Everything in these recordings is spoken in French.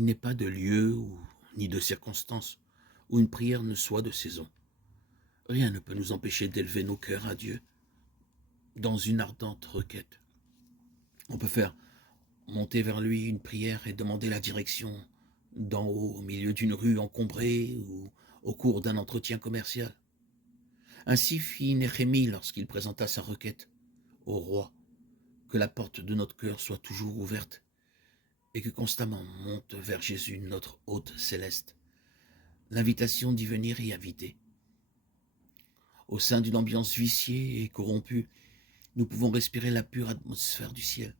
Il n'est pas de lieu ni de circonstance où une prière ne soit de saison. Rien ne peut nous empêcher d'élever nos cœurs à Dieu dans une ardente requête. On peut faire monter vers lui une prière et demander la direction d'en haut, au milieu d'une rue encombrée ou au cours d'un entretien commercial. Ainsi fit Néhémie lorsqu'il présenta sa requête au roi, que la porte de notre cœur soit toujours ouverte et que constamment monte vers Jésus, notre hôte céleste, l'invitation d'y venir y habiter. Au sein d'une ambiance viciée et corrompue, nous pouvons respirer la pure atmosphère du ciel.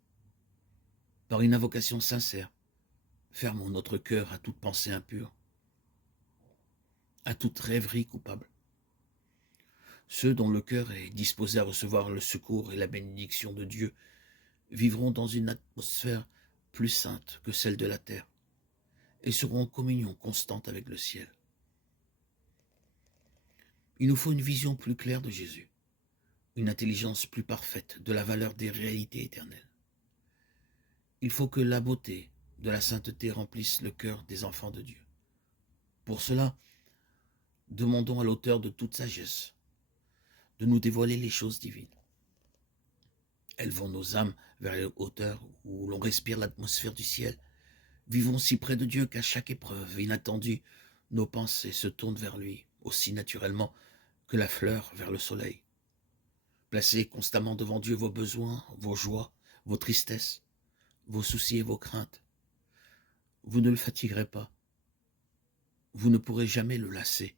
Par une invocation sincère, fermons notre cœur à toute pensée impure, à toute rêverie coupable. Ceux dont le cœur est disposé à recevoir le secours et la bénédiction de Dieu vivront dans une atmosphère plus sainte que celle de la terre et seront en communion constante avec le ciel. Il nous faut une vision plus claire de Jésus, une intelligence plus parfaite de la valeur des réalités éternelles. Il faut que la beauté de la sainteté remplisse le cœur des enfants de Dieu. Pour cela, demandons à l'auteur de toute sagesse de nous dévoiler les choses divines. Élevons nos âmes vers les hauteurs où l'on respire l'atmosphère du ciel. Vivons si près de Dieu qu'à chaque épreuve inattendue, nos pensées se tournent vers lui, aussi naturellement que la fleur vers le soleil. Placez constamment devant Dieu vos besoins, vos joies, vos tristesses, vos soucis et vos craintes. Vous ne le fatiguerez pas. Vous ne pourrez jamais le lasser.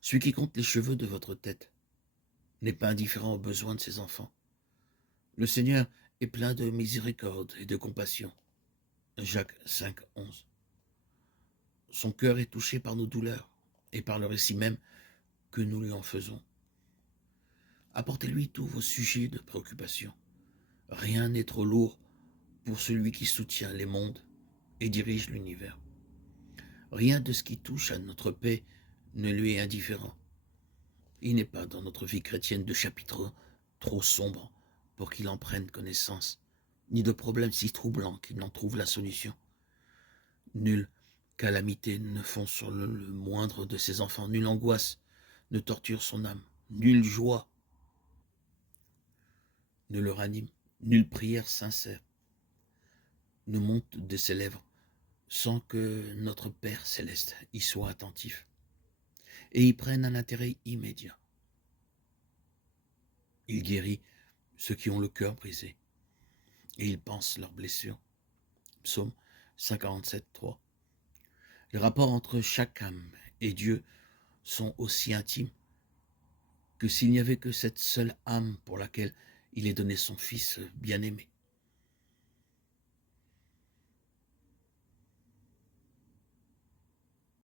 Celui qui compte les cheveux de votre tête n'est pas indifférent aux besoins de ses enfants. Le Seigneur est plein de miséricorde et de compassion. Jacques 5, 11. Son cœur est touché par nos douleurs et par le récit même que nous lui en faisons. Apportez-lui tous vos sujets de préoccupation. Rien n'est trop lourd pour celui qui soutient les mondes et dirige l'univers. Rien de ce qui touche à notre paix ne lui est indifférent. Il n'est pas dans notre vie chrétienne de chapitre trop sombre pour qu'il en prenne connaissance, ni de problème si troublant qu'il n'en trouve la solution. Nulle calamité ne fond sur le moindre de ses enfants, nulle angoisse ne torture son âme, nulle joie ne le ranime, nulle prière sincère ne monte de ses lèvres sans que notre Père céleste y soit attentif et y prenne un intérêt immédiat. Il guérit ceux qui ont le cœur brisé et il pense leurs blessures. Psaume 147, 3. Les rapports entre chaque âme et Dieu sont aussi intimes que s'il n'y avait que cette seule âme pour laquelle il ait donné son Fils bien-aimé.